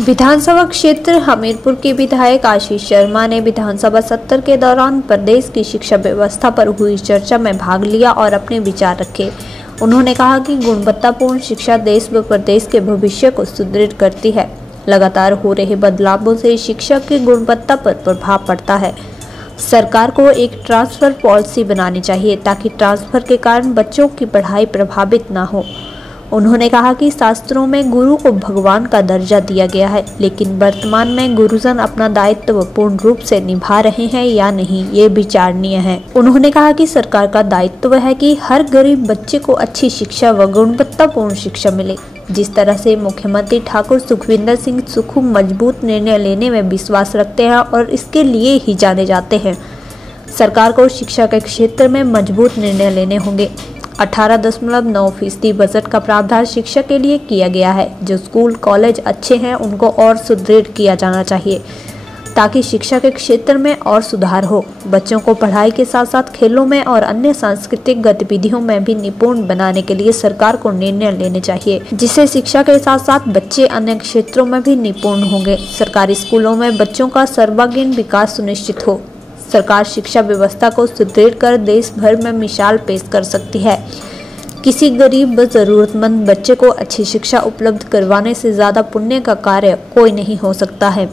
विधानसभा क्षेत्र हमीरपुर के विधायक आशीष शर्मा ने विधानसभा सत्र के दौरान प्रदेश की शिक्षा व्यवस्था पर हुई चर्चा में भाग लिया और अपने विचार रखे। उन्होंने कहा कि गुणवत्तापूर्ण शिक्षा देश व प्रदेश के भविष्य को सुदृढ़ करती है। लगातार हो रहे बदलावों से शिक्षा की गुणवत्ता पर प्रभाव पड़ता है। सरकार को एक ट्रांसफर पॉलिसी बनानी चाहिए ताकि ट्रांसफर के कारण बच्चों की पढ़ाई प्रभावित न हो। उन्होंने कहा कि शास्त्रों में गुरु को भगवान का दर्जा दिया गया है, लेकिन वर्तमान में गुरुजन अपना दायित्व पूर्ण रूप से निभा रहे हैं या नहीं, ये विचारणीय है। उन्होंने कहा कि सरकार का दायित्व है कि हर गरीब बच्चे को अच्छी शिक्षा व गुणवत्तापूर्ण शिक्षा मिले। जिस तरह से मुख्यमंत्री ठाकुर सुखविंदर सिंह सुक्खू मजबूत निर्णय लेने में विश्वास रखते हैं और इसके लिए ही जाने जाते हैं, सरकार को शिक्षा के क्षेत्र में मजबूत निर्णय लेने होंगे। 18.9% बजट का प्रावधान शिक्षा के लिए किया गया है। जो स्कूल कॉलेज अच्छे हैं उनको और सुदृढ़ किया जाना चाहिए ताकि शिक्षा के क्षेत्र में और सुधार हो। बच्चों को पढ़ाई के साथ साथ खेलों में और अन्य सांस्कृतिक गतिविधियों में भी निपुण बनाने के लिए सरकार को निर्णय लेने चाहिए, जिससे शिक्षा के साथ साथ बच्चे अन्य क्षेत्रों में भी निपुण होंगे। सरकारी स्कूलों में बच्चों का सर्वांगीण विकास सुनिश्चित हो। सरकार शिक्षा व्यवस्था को सुदृढ़ कर देश भर में मिसाल पेश कर सकती है। किसी गरीब व जरूरतमंद बच्चे को अच्छी शिक्षा उपलब्ध करवाने से ज़्यादा पुण्य का कार्य कोई नहीं हो सकता है।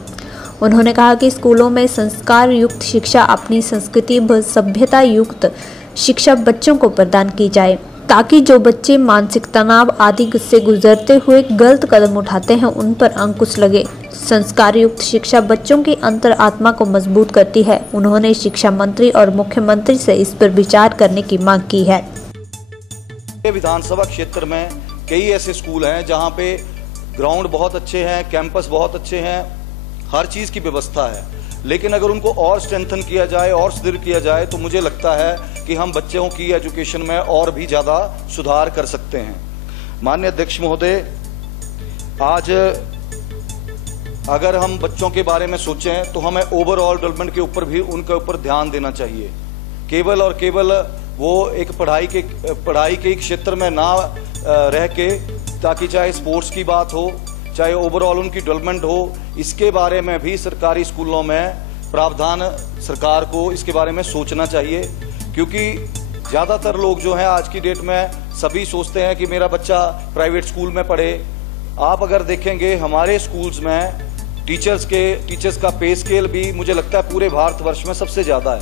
उन्होंने कहा कि स्कूलों में संस्कार युक्त शिक्षा, अपनी संस्कृति व सभ्यता युक्त शिक्षा बच्चों को प्रदान की जाए ताकि जो बच्चे मानसिक तनाव आदि से गुजरते हुए गलत कदम उठाते हैं उन पर अंकुश लगे। संस्कार युक्त शिक्षा बच्चों की अंतरात्मा को मजबूत करती है। उन्होंने शिक्षा मंत्री और मुख्यमंत्री से इस पर विचार करने की मांग की है। विधानसभा क्षेत्र में कई ऐसे स्कूल हैं जहां पे ग्राउंड बहुत अच्छे हैं, कैंपस बहुत अच्छे हैं, हर चीज की व्यवस्था है, लेकिन अगर उनको और स्ट्रेंथन किया जाए और सुदृढ़ किया जाए तो मुझे लगता है कि हम बच्चों की एजुकेशन में और भी ज्यादा सुधार कर सकते हैं। माननीय अध्यक्ष महोदय, आज अगर हम बच्चों के बारे में सोचें तो हमें ओवरऑल डेवलपमेंट के ऊपर भी उनके ऊपर ध्यान देना चाहिए। केवल और केवल वो एक पढ़ाई के क्षेत्र में ना रह के, ताकि चाहे स्पोर्ट्स की बात हो, चाहे ओवरऑल उनकी डेवलपमेंट हो, इसके बारे में भी सरकारी स्कूलों में प्रावधान सरकार को इसके बारे में सोचना चाहिए। क्योंकि ज़्यादातर लोग जो हैं आज की डेट में सभी सोचते हैं कि मेरा बच्चा प्राइवेट स्कूल में पढ़े। आप अगर देखेंगे हमारे स्कूल्स में टीचर्स का पे स्केल भी मुझे लगता है पूरे भारतवर्ष में सबसे ज़्यादा है,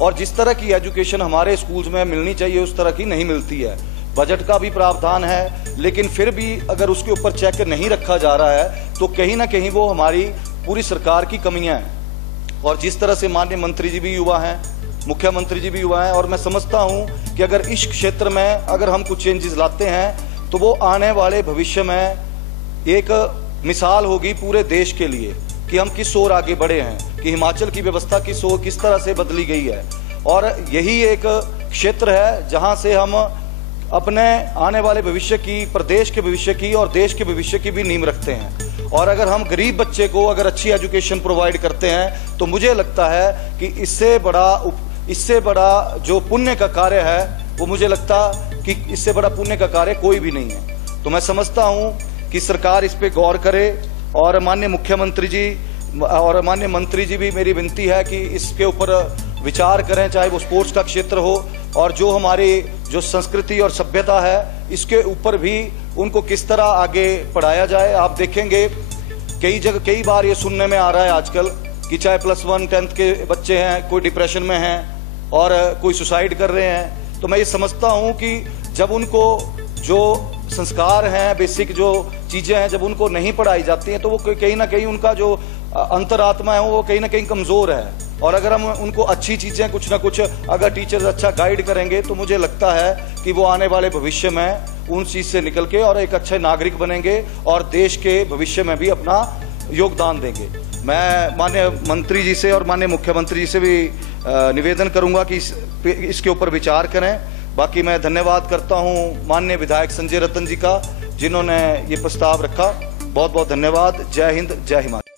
और जिस तरह की एजुकेशन हमारे स्कूल्स में मिलनी चाहिए उस तरह की नहीं मिलती है। बजट का भी प्रावधान है, लेकिन फिर भी अगर उसके ऊपर चेक नहीं रखा जा रहा है तो कहीं ना कहीं वो हमारी पूरी सरकार की कमियां हैं। और जिस तरह से माननीय मंत्री जी भी युवा हैं, मुख्यमंत्री जी भी युवा हैं, और मैं समझता हूं कि अगर इस क्षेत्र में अगर हम कुछ चेंजेस लाते हैं तो वो आने वाले भविष्य में एक मिसाल होगी पूरे देश के लिए कि हम किस ओर आगे बढ़े हैं, कि हिमाचल की व्यवस्था किस तरह से बदली गई है। और यही एक क्षेत्र है जहां से हम अपने आने वाले भविष्य की, प्रदेश के भविष्य की और देश के भविष्य की भी नींव रखते हैं। और अगर हम गरीब बच्चे को अगर अच्छी एजुकेशन प्रोवाइड करते हैं तो मुझे लगता है कि इससे बड़ा जो पुण्य का कार्य है वो मुझे लगता कि इससे बड़ा पुण्य का कार्य कोई भी नहीं है। तो मैं समझता हूं कि सरकार इस पे गौर करे, और माननीय मुख्यमंत्री जी और माननीय मंत्री जी भी मेरी विनती है कि इसके ऊपर विचार करें, चाहे वो स्पोर्ट्स का क्षेत्र हो और जो हमारी जो संस्कृति और सभ्यता है इसके ऊपर भी उनको किस तरह आगे पढ़ाया जाए। आप देखेंगे कई बार ये सुनने में आ रहा है आजकल कि चाहे +1 10th के बच्चे हैं, कोई डिप्रेशन में हैं और कोई सुसाइड कर रहे हैं। तो मैं ये समझता हूँ कि जब उनको जो संस्कार हैं, बेसिक जो चीजें हैं, जब उनको नहीं पढ़ाई जाती हैं तो वो कहीं ना कहीं उनका जो अंतरात्मा है वो कहीं ना कहीं कमजोर है। और अगर हम उनको अच्छी चीजें कुछ ना कुछ अगर टीचर्स अच्छा गाइड करेंगे तो मुझे लगता है कि वो आने वाले भविष्य में उन चीज से निकल के और एक अच्छे नागरिक बनेंगे और देश के भविष्य में भी अपना योगदान देंगे। मैं माननीय मंत्री जी से और माननीय मुख्यमंत्री जी से भी निवेदन करूंगा कि इसके ऊपर विचार करें। बाकी मैं धन्यवाद करता हूं माननीय विधायक संजय रतन जी का, जिन्होंने ये प्रस्ताव रखा। बहुत बहुत धन्यवाद। जय हिंद, जय हिमाचल।